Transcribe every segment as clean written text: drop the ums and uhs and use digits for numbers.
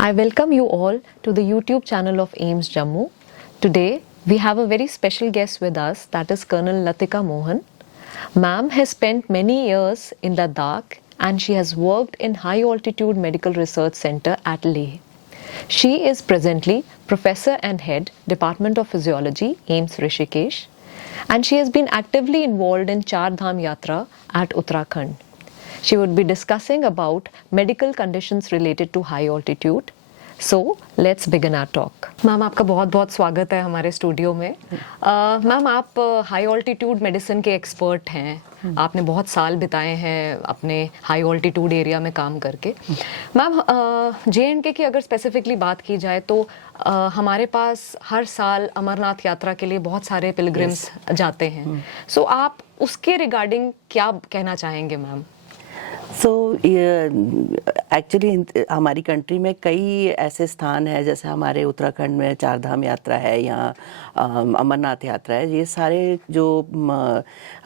I welcome you all to the YouTube channel of AIMS Jammu. Today, we have a very special guest with us, that is Colonel Latika Mohan. Ma'am has spent many years in Ladakh and she has worked in High Altitude Medical Research Center at Leh. She is presently Professor and Head, Department of Physiology, AIMS Rishikesh, and she has been actively involved in Char Dham Yatra at Uttarakhand. She would be discussing about medical conditions related to high altitude. So, let's begin our talk. Ma'am आपका बहुत बहुत स्वागत है हमारे studio में। Ma'am आप high altitude medicine के expert हैं। आपने बहुत साल बिताए हैं अपने हाई ऑल्टीट्यूड एरिया में काम करके। मैम JNK की अगर स्पेसिफिकली बात की जाए तो हमारे पास हर साल अमरनाथ यात्रा के लिए बहुत सारे पिलग्रिम्स जाते हैं। सो आप उसके रिगार्डिंग क्या कहना चाहेंगे मैम? सो एक्चुअली हमारी कंट्री में कई ऐसे स्थान हैं, जैसे हमारे उत्तराखंड में चार धाम यात्रा है, यहाँ अमरनाथ यात्रा है। ये सारे जो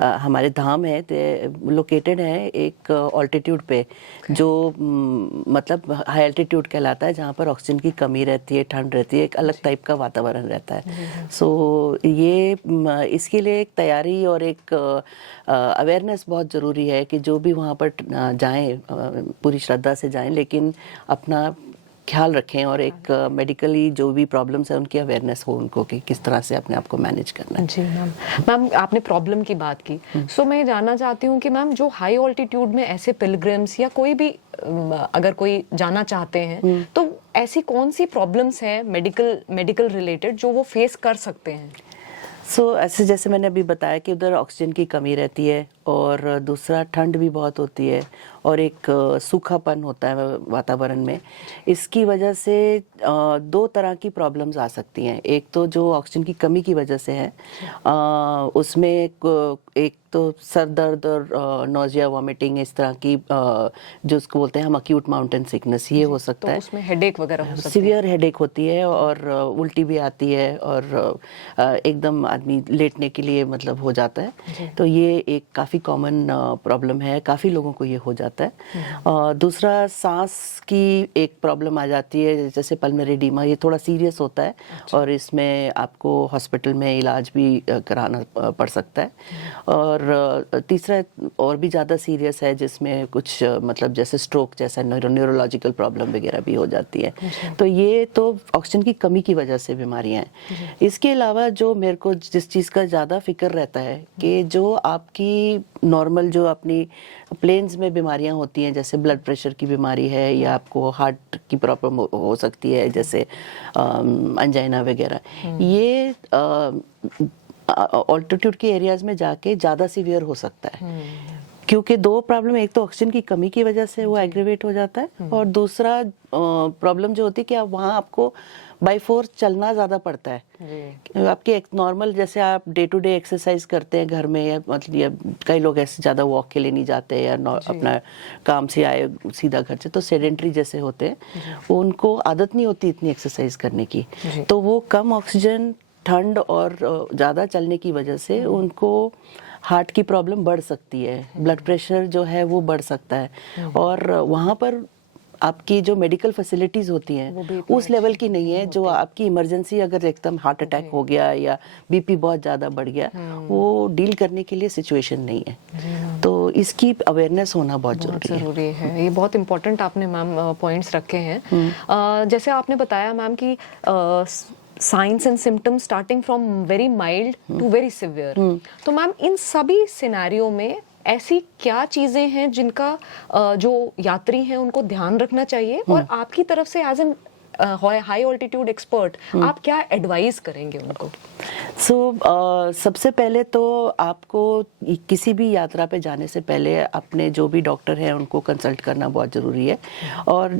हमारे धाम हैं लोकेटेड हैं एक ऑल्टीट्यूड पे, जो मतलब हाई एल्टीट्यूड कहलाता है, जहाँ पर ऑक्सीजन की कमी रहती है, ठंड रहती है, एक अलग टाइप का वातावरण रहता है। सो ये इसके लिए एक तैयारी और एक अवेयरनेस बहुत ज़रूरी है कि जो भी वहाँ पर जाएं पूरी श्रद्धा से जाएं, लेकिन अपना ख्याल रखें और एक मेडिकली जो भी प्रॉब्लम्स है उनकी अवेयरनेस हो उनको कि किस तरह से अपने आप को मैनेज करना है। जी मैम। मैम आपने प्रॉब्लम की बात की, सो मैं जानना चाहती हूँ कि मैम जो हाई ऑल्टीट्यूड में ऐसे पिलग्रिम्स या कोई भी अगर कोई जाना चाहते हैं तो ऐसी कौन सी प्रॉब्लम्स हैं मेडिकल रिलेटेड जो वो फेस कर सकते हैं? सो ऐसे जैसे मैंने अभी बताया कि उधर ऑक्सीजन की कमी रहती है और दूसरा ठंड भी बहुत होती है और एक सूखापन होता है वातावरण में। इसकी वजह से दो तरह की प्रॉब्लम्स आ सकती हैं। एक तो जो ऑक्सीजन की कमी की वजह से है, उसमें एक तो सर दर्द और नोजिया वॉमिटिंग, इस तरह की जो उसको बोलते हैं हम अक्यूट माउंटेन सिकनेस, ये हो सकता है। उसमें हेडेक वगैरह हो सकती है, सीवियर हेडेक होती है और उल्टी भी आती है और एकदम आदमी लेटने के लिए मतलब हो जाता है। तो ये एक काफ़ी कॉमन प्रॉब्लम है, काफ़ी लोगों को ये हो जाता है। दूसरा सांस की एक प्रॉब्लम आ जाती है, जैसे पल्मोनरी एडीमा, ये थोड़ा सीरियस होता है और इसमें आपको हॉस्पिटल में इलाज भी कराना पड़ सकता है। और तीसरा और भी ज़्यादा सीरियस है, जिसमें कुछ मतलब जैसे स्ट्रोक जैसा न्यूरोलॉजिकल प्रॉब्लम वगैरह भी हो जाती है। तो ये तो ऑक्सीजन की कमी की वजह से बीमारियां हैं। इसके अलावा जो मेरे को जिस चीज़ का ज़्यादा फिक्र रहता है कि जो आपकी नॉर्मल जो अपनी प्लेन्स में बीमारियां होती हैं, जैसे ब्लड प्रेशर की बीमारी है या आपको हार्ट की प्रॉब्लम हो सकती है, जैसे अंजाइना वगैरह, ये ऑल्टीट्यूड के एरियाज में जाके ज़्यादा सीवियर हो सकता है। क्योंकि दो प्रॉब्लम, एक तो ऑक्सीजन की कमी की वजह से वो एग्रीवेट हो जाता है और दूसरा प्रॉब्लम जो होती है कि आप वहाँ आपको बाय फोर्स चलना ज़्यादा पड़ता है। आपकी एक नॉर्मल जैसे आप डे टू डे एक्सरसाइज करते हैं घर में, या मतलब या कई लोग ऐसे ज़्यादा वॉक के लिए नहीं जाते या अपना काम से आए सीधा घर से, तो सेडेंट्री जैसे होते हैं, उनको आदत नहीं होती इतनी एक्सरसाइज करने की, तो वो कम ऑक्सीजन, ठंड और ज़्यादा चलने की वजह से उनको हार्ट की प्रॉब्लम बढ़ सकती है, ब्लड प्रेशर जो है वो बढ़ सकता है। और वहाँ पर आपकी जो मेडिकल फैसिलिटीज़ होती हैं उस लेवल की नहीं है जो आपकी इमरजेंसी, अगर एकदम हार्ट अटैक हो गया या बीपी बहुत ज़्यादा बढ़ गया, वो डील करने के लिए सिचुएशन नहीं है। तो इसकी अवेयरनेस होना बहुत ज़रूरी है। ये बहुत इंपॉर्टेंट आपने मैम पॉइंट्स रखे हैं। जैसे आपने बताया मैम कि signs and symptoms starting from very mild to very severe, तो मैम इन सभी सिनेरियो में ऐसी क्या चीजें हैं जिनका जो यात्री हैं उनको ध्यान रखना चाहिए, और आपकी तरफ से as an high altitude expert आप क्या एडवाइस करेंगे उनको? सबसे पहले तो आपको किसी भी यात्रा पे जाने से पहले अपने जो भी डॉक्टर हैं उनको कंसल्ट करना बहुत ज़रूरी है। और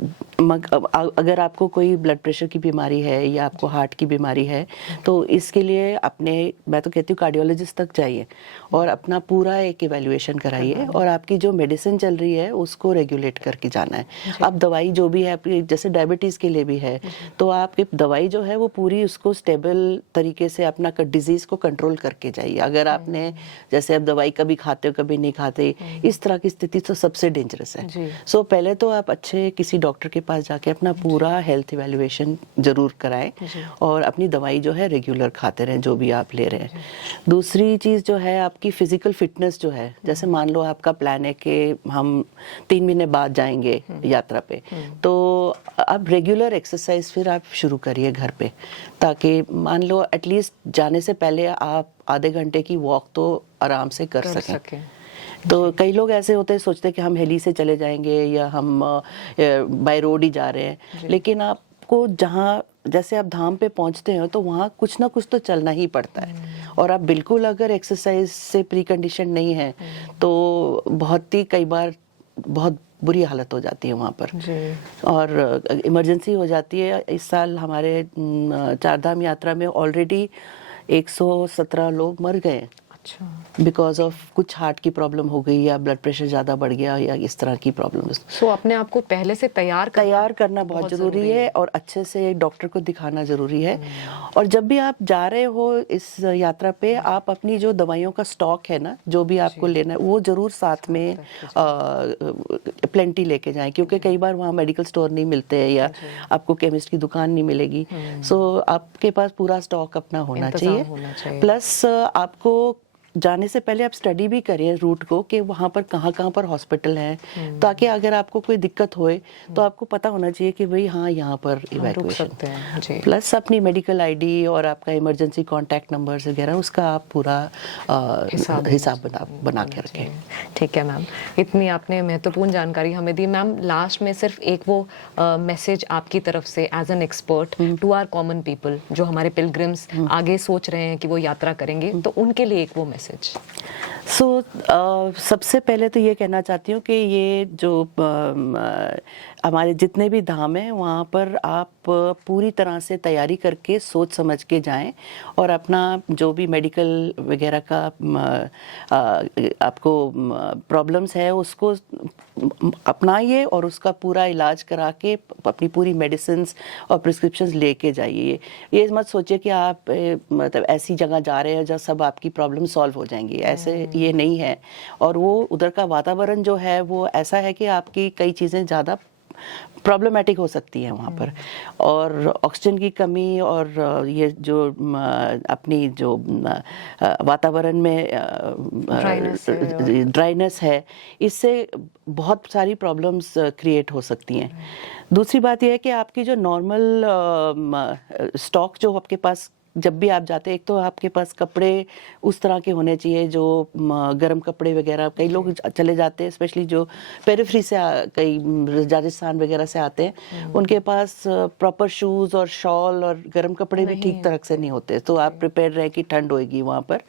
अगर आपको कोई ब्लड प्रेशर की बीमारी है या आपको हार्ट की बीमारी है, तो इसके लिए मैं तो कहती हूँ कार्डियोलॉजिस्ट तक जाइए और अपना पूरा एक इवैल्यूएशन कराइए और आपकी जो मेडिसिन चल रही है उसको रेगुलेट करके जाना है। आप दवाई जो भी है, जैसे डायबिटीज़ के लिए भी है, तो आपकी दवाई जो है वो पूरी उसको स्टेबल तरीके से अपना जाकर डिजीज को कंट्रोल करके जाइए। अगर आपने जैसे अब दवाई कभी खाते हो कभी नहीं खाते, इस तरह की स्थिति तो सबसे डेंजरस है। सो पहले तो आप अच्छे किसी डॉक्टर के पास जाके अपना पूरा हेल्थ इवैल्यूएशन जरूर कराएं और अपनी दवाई जो है रेगुलर खाते रहें जो भी आप ले रहे हैं। दूसरी चीज़ जो है आपकी फिजिकल फिटनेस जो है, जैसे मान लो आपका प्लान है कि हम 3 महीने बाद जाएंगे यात्रा पे, तो अब रेगुलर एक्सरसाइज फिर आप शुरू करिए घर पे, ताकि मान लो एटलीस्ट जाने से पहले आप आधे घंटे की वॉक तो आराम से कर सकें। तो कई लोग ऐसे होते हैं सोचते हैं कि हम हेली से चले जाएंगे या हम बाय रोड ही जा रहे हैं, लेकिन आपको जहाँ जैसे आप धाम पे पहुंचते हो तो वहाँ कुछ ना कुछ तो चलना ही पड़ता है। और आप बिल्कुल अगर एक्सरसाइज से प्री कंडीशन नहीं है तो बहुत ही कई बार बहुत बुरी हालत हो जाती है वहाँ पर और इमरजेंसी हो जाती है। इस साल हमारे 4 धाम यात्रा में ऑलरेडी 117 लोग मर गए बिकॉज ऑफ कुछ हार्ट की प्रॉब्लम हो गई या ब्लड प्रेशर ज़्यादा बढ़ गया या इस तरह की प्रॉब्लम। सो अपने आप को पहले से तैयार करना बहुत ज़रूरी है और अच्छे से एक डॉक्टर को दिखाना ज़रूरी है। और जब भी आप जा रहे हो इस यात्रा पे, आप अपनी जो दवाइयों का स्टॉक है ना, जो भी आपको लेना है वो ज़रूर साथ में प्लेंटी लेके जाएं, क्योंकि कई बार वहाँ मेडिकल स्टोर नहीं मिलते हैं या आपको केमिस्ट की दुकान नहीं मिलेगी। सो आपके पास पूरा स्टॉक अपना होना चाहिए। प्लस आपको जाने से पहले आप स्टडी भी करिए रूट को कि वहाँ पर कहाँ पर हॉस्पिटल हैं, ताकि अगर आपको कोई दिक्कत होए तो आपको पता होना चाहिए कि भाई हाँ यहाँ पर इवैक्यूएशन। प्लस अपनी मेडिकल आईडी और आपका इमरजेंसी कॉन्टैक्ट नंबर्स वगैरह उसका आप पूरा हिसाब बना के रखें। ठीक है मैम, इतनी आपने महत्वपूर्ण जानकारी हमें दी। मैम लास्ट में सिर्फ एक वो मैसेज आपकी तरफ से as an expert to our common people, जो हमारे पिलग्रिम्स आगे सोच रहे हैं कि वो यात्रा करेंगे, तो उनके लिए एक वो मैसेज। सबसे पहले तो ये कहना चाहती हूँ कि ये जो हमारे जितने भी धाम हैं वहाँ पर आप पूरी तरह से तैयारी करके सोच समझ के जाएं और अपना जो भी मेडिकल वगैरह का आपको प्रॉब्लम्स है उसको अपनाइए और उसका पूरा इलाज करा के अपनी पूरी मेडिसिन्स और प्रिस्क्रिप्शंस लेके जाइए। ये मत सोचिए कि आप मतलब ऐसी जगह जा रहे हैं जहाँ सब आपकी प्रॉब्लम सॉल्व हो जाएंगी, ऐसे ये नहीं है। और वो उधर का वातावरण जो है वो ऐसा है कि आपकी कई चीज़ें ज़्यादा प्रॉब्लमाटिक हो सकती है वहाँ पर, और ऑक्सीजन की कमी और ये जो अपनी जो वातावरण में ड्राइनेस है, इससे बहुत सारी प्रॉब्लम्स क्रिएट हो सकती हैं। दूसरी बात यह है कि आपकी जो नॉर्मल स्टॉक जो आपके पास जब भी आप जाते हैं, एक तो आपके पास कपड़े उस तरह के होने चाहिए जो गर्म कपड़े वगैरह। कई लोग चले जाते हैं स्पेशली जो पेरिफेरी से कई राजस्थान वगैरह से आते हैं, उनके पास प्रॉपर शूज़ और शॉल और गर्म कपड़े भी ठीक तरह से नहीं होते, तो आप प्रिपेयर रहें कि ठंड होएगी वहाँ पर।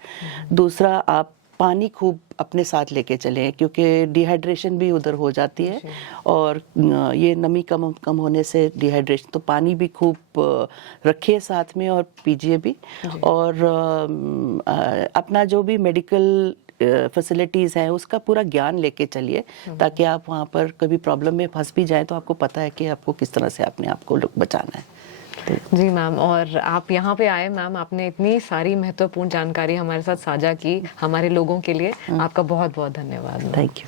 दूसरा, आप पानी खूब अपने साथ लेके चलें क्योंकि डिहाइड्रेशन भी उधर हो जाती है और ये नमी कम होने से डिहाइड्रेशन, तो पानी भी खूब रखिए साथ में और पीजिए भी। और अपना जो भी मेडिकल फैसिलिटीज़ हैं उसका पूरा ज्ञान लेके चलिए, ताकि आप वहाँ पर कभी प्रॉब्लम में फंस भी जाएं तो आपको पता है कि आपको किस तरह से अपने आप को बचाना है। जी मैम, और आप यहाँ पे आए मैम, आपने इतनी सारी महत्वपूर्ण जानकारी हमारे साथ साझा की हमारे लोगों के लिए, आपका बहुत बहुत धन्यवाद। Thank you.